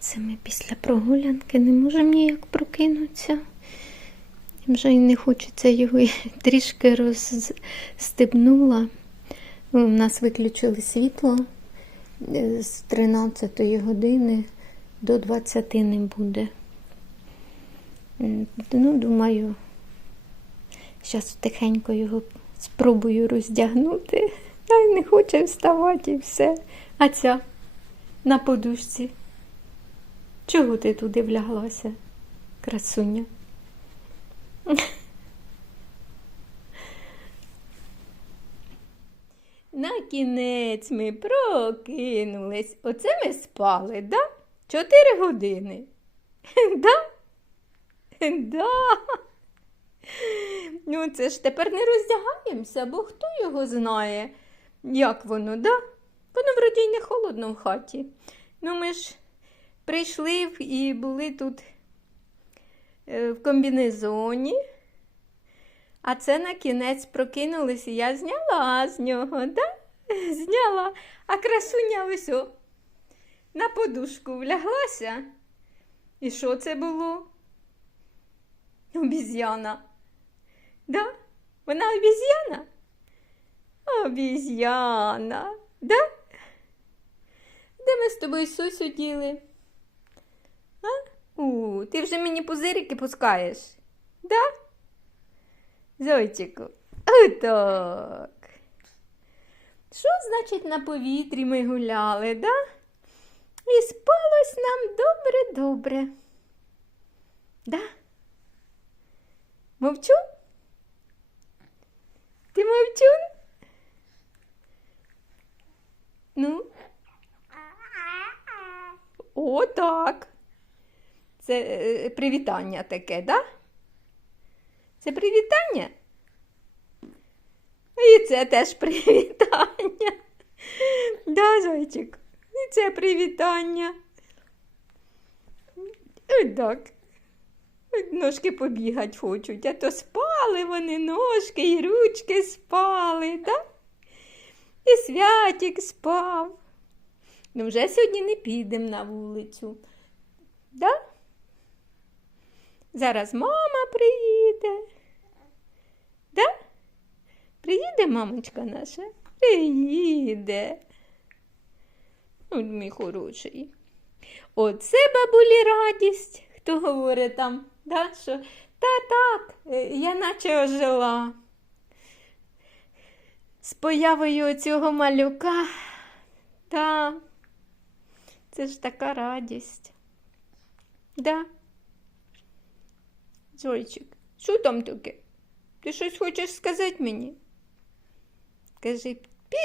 Це ми після прогулянки не можемо ніяк прокинутися. Вже й не хочеться його трішки розстебнула. У нас виключили світло е, з 13 години до 20 не буде. Ну, думаю, зараз тихенько його спробую роздягнути. А не хоче вставати і все. А ця на подушці. Чого ти туди вляглася, красуня? На кінець ми прокинулись. Оце ми спали, да? Чотири години. Да? Да. Ну, це ж тепер не роздягаємося, бо хто його знає, як воно, да? Воно вроді й не холодно в хаті. Ну, ми ж прийшли і були тут е, в комбінезоні. А це на кінець прокинулись, і я зняла з нього, да? Зняла. А красуня ось о, на подушку вляглася. І що це було? Обіз'яна. Да? Вона обіз'яна? Обіз'яна. Да? Де ми з тобою Сусю? У, ти вже мені пузирики пускаєш? Да? Зойчику. Отак. Що значить на повітрі ми гуляли, да? І спалось нам добре-добре. Да? Мовчу? Ти мовчун? Ну? О, так. Це е, привітання таке, да? Це привітання? І це теж привітання. Да, зайчик? І це привітання. Ось так. Ножки побігать хочуть, а то спали вони ножки і ручки спали, да? І святик спав. Ну, вже сьогодні не підемо на вулицю. Да? Зараз мама приїде. Да? Приїде мамочка наша? Приїде. Ой, мій хороший. Оце бабулі радість. Хто говорить там, да, що та так, е, я наче ожила. З появою цього малюка. Та, це ж така радість. Да. Зойчик, що там таке? Ти щось хочеш сказати мені? Кажи, пі,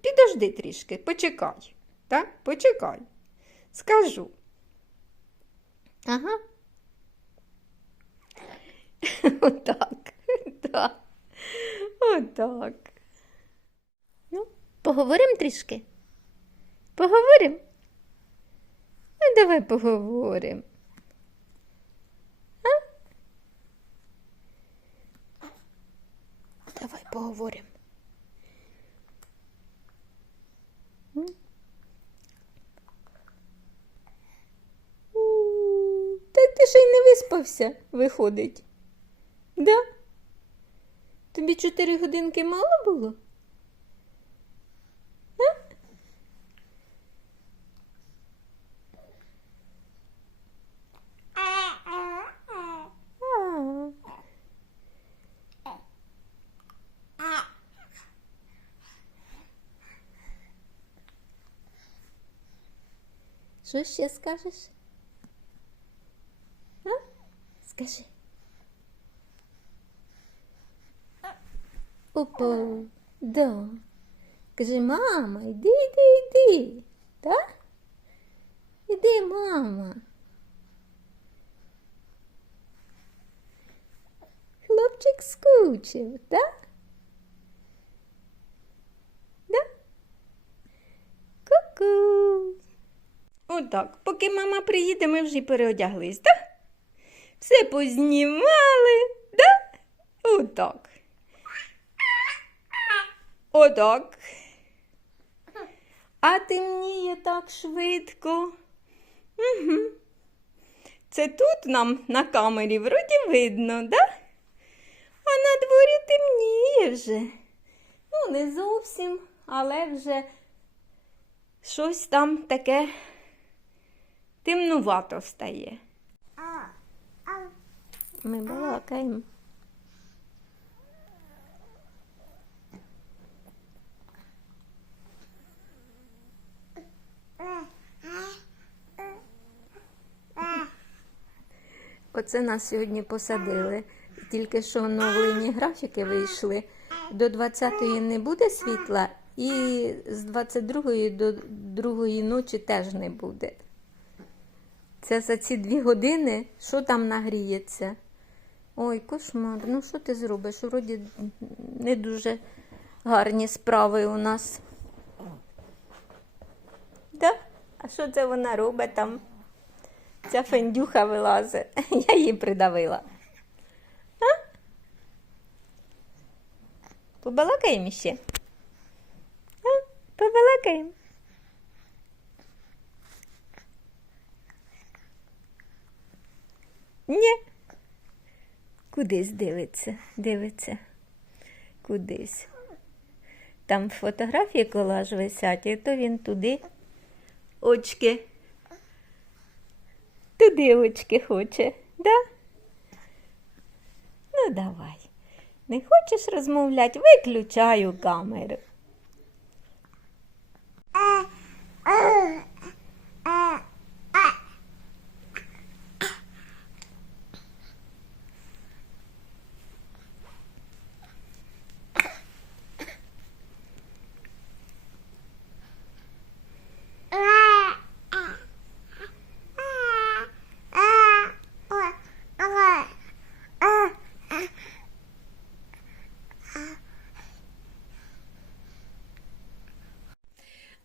підожди трішки, почекай. Так? Почекай. Скажу. Ага. Отак. Так. Отак. Ну, поговоримо трішки. Поговоримо? Ну, давай поговоримо. А? Поговоримо. Та ти ще й не виспався, виходить. Да? Тобі чотири годинки мало було? А? А. Що ще скажеш? А? Скажи. Опа, да. Кажи, мама, йди, йди, йди. Так? Іди, мама. Хлопчик скучив, так? Да? Ку-ку. Отак, поки мама приїде, ми вже переодяглись, так? Все познімали, да? Отак. Отак. А темніє так швидко. Угу. Це тут нам на камері вроді видно, да? А на дворі темніє вже. Ну, не зовсім, але вже щось там таке темнувато стає. Ми балакаємо. Оце нас сьогодні посадили. Тільки що оновлені графіки вийшли. До 20-ї не буде світла, і з 22-ї до 2-ї ночі теж не буде. Це за ці дві години, що там нагріється? Ой, кошмар. Ну що ти зробиш? Вроді не дуже гарні справи у нас. Да? А що це вона робить там? Ця фендюха вилазить. Я її придавила. А? Побалакаємо ще? А? Побалакаємо. Ні. Кудись дивиться, дивиться. Кудись. Там фотографії колаж висять, і то він туди очки. Туди очки хоче, да? Ну, давай. Не хочеш розмовляти? Виключаю камеру.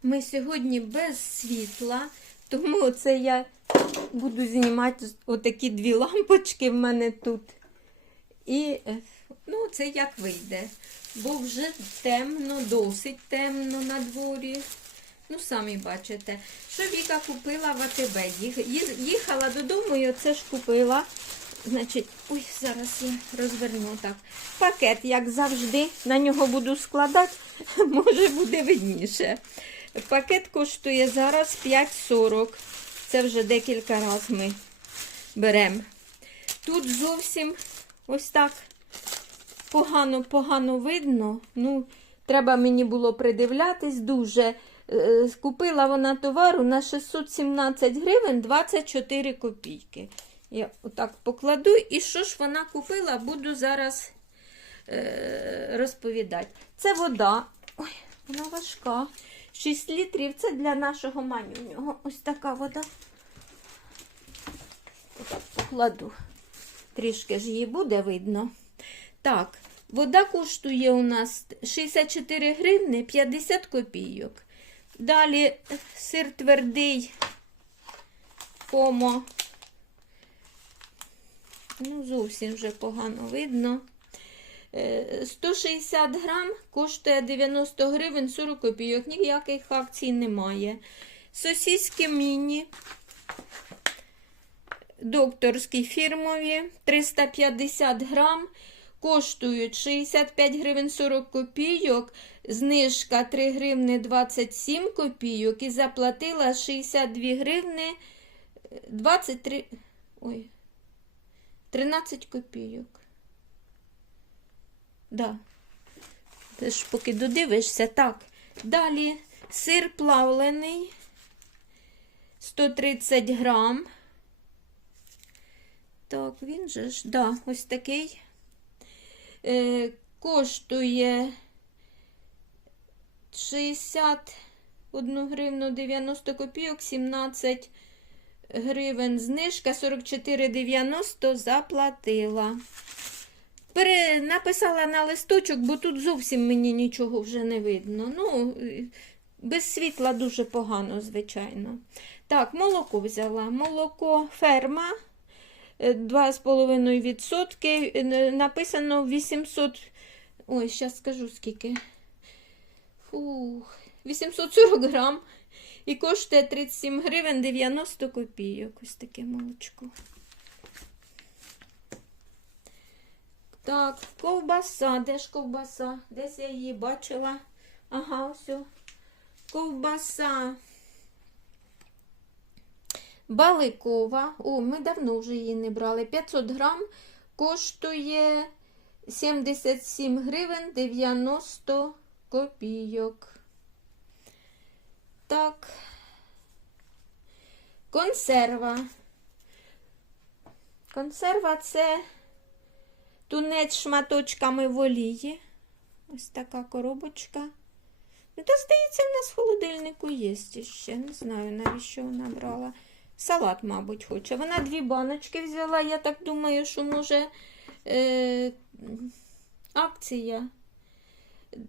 Ми сьогодні без світла, тому це я буду знімати отакі дві лампочки в мене тут. І е, ну, це як вийде. Бо вже темно, досить темно на дворі. Ну, самі бачите, що Віка купила в АТБ. Їх- їх- Їхала додому і оце ж купила. Значить, ой, зараз я розверну так. Пакет, як завжди, на нього буду складати, може буде видніше. Пакет коштує зараз 5,40. Це вже декілька разів ми беремо. Тут зовсім ось так погано-погано видно. Ну, треба мені було придивлятись дуже. Е, Купила вона товару на 617 гривень 24 копійки. Я отак покладу. І що ж вона купила, буду зараз е, розповідати. Це вода. Ой, вона важка. 6 літрів це для нашого манюнього. Ось така вода. Отак покладу. Трішки ж її буде видно. Так, вода коштує у нас 64 гривни 50 копійок. Далі сир твердий комо. Ну, зовсім вже погано видно. Е, 160 грам коштує 90 гривень 40 копійок. Ніяких акцій немає. Сосиски міні. Докторські фірмові 350 грам. Коштують 65 гривень 40 копійок, знижка 3 гривни 27 копійок і заплатила 62 гривни 23, ой, 13 копійок. Да. Ти ж поки додивишся, так. Далі сир плавлений 130 грам. Так, він же ж, да, ось такий. Е, коштує 61 гривну 90 копійок, 17 гривень знижка, 44,90 заплатила. Написала на листочок, бо тут зовсім мені нічого вже не видно. Ну, е, без світла дуже погано, звичайно. Так, молоко взяла. Молоко ферма. 2,5%. Е, Написано 800. Ой, зараз скажу скільки. Фух, 840 грам. І коштує 37 гривень 90 копійок. Ось таке молочко. Так, ковбаса. Де ж ковбаса? Десь я її бачила. Ага, ось. Ковбаса. Баликова. О, ми давно вже її не брали. 500 грам коштує 77 гривень 90 копійок. Так. Консерва. Консерва це тунець шматочками в олії. Ось така коробочка. Ну, то, здається, в нас в холодильнику є ще. Не знаю, навіщо вона брала. Салат, мабуть, хоче. Вона дві баночки взяла. Я так думаю, що може е, акція.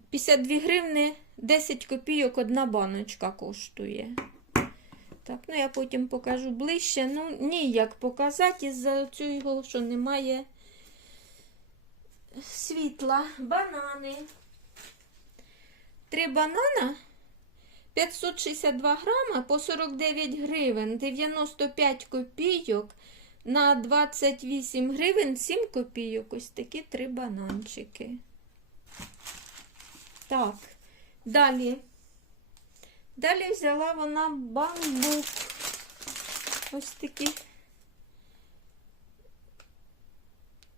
52 гривни 10 копійок одна баночка коштує. Так, ну я потім покажу ближче. Ну, ніяк показати із-за цього, що немає світла. Банани. Три банана 562 грама по 49 гривень 95 копійок на 28 гривень 7 копійок. Ось такі три бананчики. Так, далі. Далі взяла вона бамбук. Ось такий.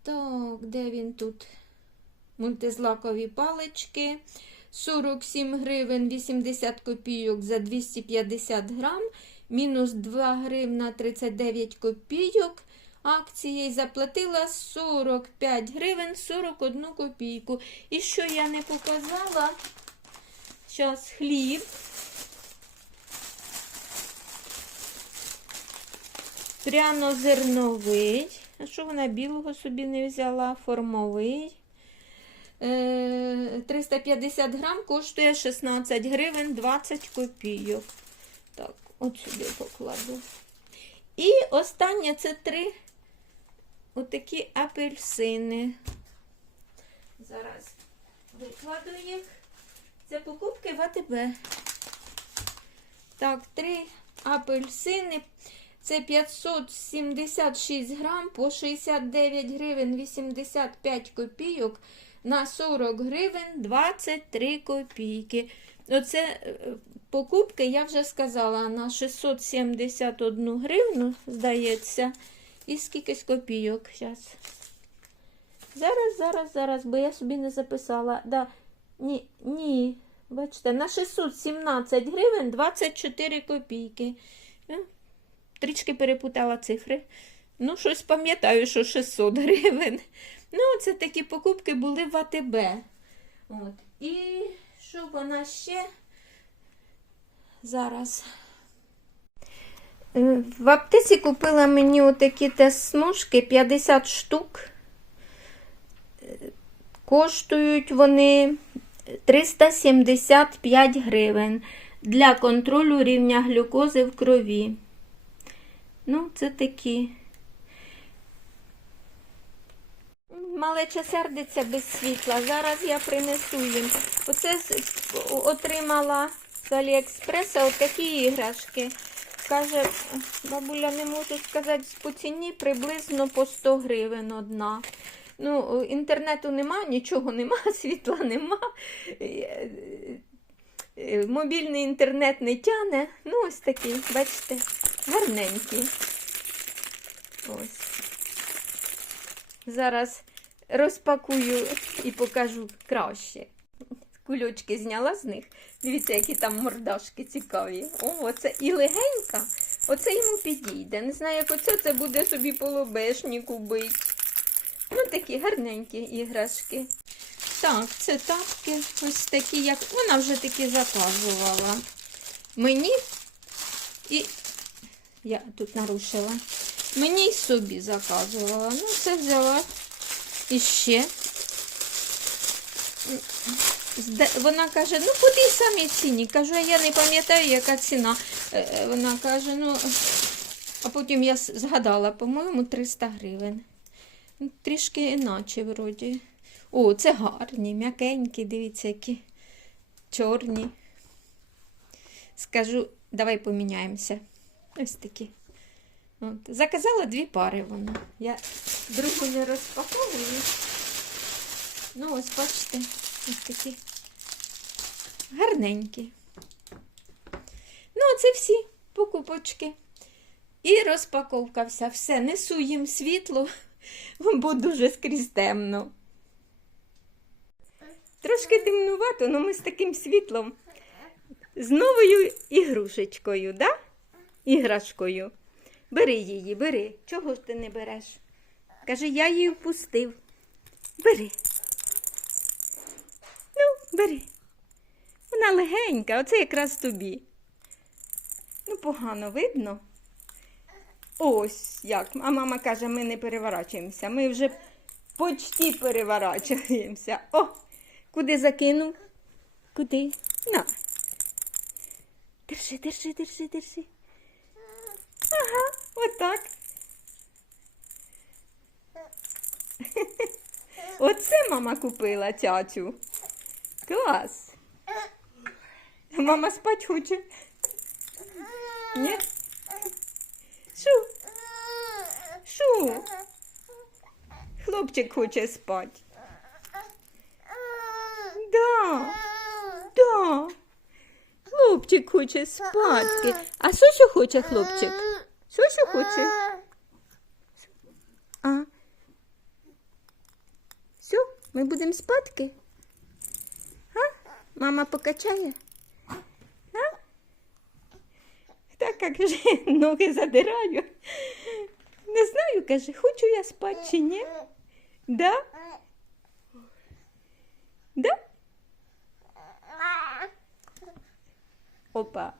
Так, де він тут? Мультизлакові палички. 47 гривень 80 копійок за 250 грам. Мінус 2 гривна 39 копійок. Акцією заплатила 45 гривень 41 копійку. І що я не показала? Зараз хліб. Пряно-зерновий. А що вона білого собі не взяла? Формовий. Е, 350 грам коштує 16 гривень 20 копійок. Так, от сюди покладу. І останнє це три отакі апельсини. Зараз викладу їх. Це покупки в АТБ. Так, три апельсини. Це 576 грам по 69 гривень 85 копійок на 40 гривень 23 копійки. Оце е, покупки, я вже сказала, на 671 гривну, здається, і скількись копійок. Зараз. Зараз, зараз, зараз, бо я собі не записала. Да. Ні, ні, бачите, на 617 гривень 24 копійки. Трішки перепутала цифри. Ну, щось пам'ятаю, що 600 гривень. Ну, це такі покупки були в АТБ. От. І що вона ще зараз. Е, В аптеці купила мені отакі те смужки 50 штук. Е, Коштують вони 375 гривень для контролю рівня глюкози в крові. Ну, це такі. Малеча сердиться без світла. Зараз я принесу їм. Оце отримала з Аліекспреса отакі іграшки. Каже, бабуля, не можу сказати по ціні приблизно по 100 гривень одна. Ну, інтернету нема, нічого нема, світла нема. Е, е, Мобільний інтернет не тяне. Ну, ось такі, бачите, гарненькі. Ось. Зараз розпакую і покажу краще. Кульочки зняла з них. Дивіться, які там мордашки цікаві. О, оце і легенька. Оце йому підійде. Не знаю, як оце це буде собі полобешніку бить. Ну, такі гарненькі іграшки. Так, це тапки ось такі, як вона вже такі заказувала. Мені і я тут нарушила. Мені й собі заказувала. Ну, це взяла іще. Вона каже, ну куди самі ціні? Кажу, я не пам'ятаю, яка ціна. Е, е, Вона каже, ну, а потім я згадала, по-моєму, 300 гривень. Ну, Трішки іначе вроді. О, це гарні, м'якенькі, дивіться, які чорні. Скажу, давай поміняємося. Ось такі. От. Заказала дві пари вона. Я другу не розпаковую. Ну, ось бачите, ось такі гарненькі. Ну, це всі покупочки. І розпаковка вся. Все, несу їм світло, бо дуже скрізь темно. Трошки темнувато, але ми з таким світлом. З новою ігрушечкою, да? Іграшкою. Бери її, бери. Чого ж ти не береш? Каже, я її впустив. Бери. Ну, бери. Вона легенька, оце якраз тобі. Ну, погано видно. Ось як. А мама каже, ми не переворачуємося. Ми вже почти переворачуємося. О, куди закинув? Куди? На. Держи, держи, держи, держи. Ага, отак. Оце мама купила цяцю. Клас. Мама спать хоче. Ні? Шу, шу. Хлопчик хоче спати. Да, да. Хлопчик хоче спати. А що що хоче хлопчик? Що хоче? А. Все, ми будемо спадки? А? Мама покачає? А? Так, як же ноги задираю. Не знаю, каже, хочу я спати чи ні. Да? Да? Опа.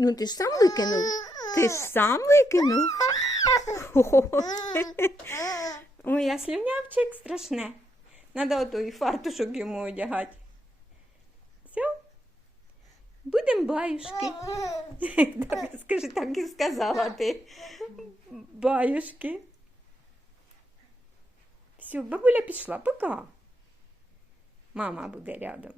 Ну ти ж сам викинув. Ти ж сам викинув. Ой, а слюнявчик страшне. Надо отой фартушок йому одягати. Все? Будем баюшки. Скажи, так і сказала ти. Баюшки. Все, бабуля пішла, пока. Мама буде рядом.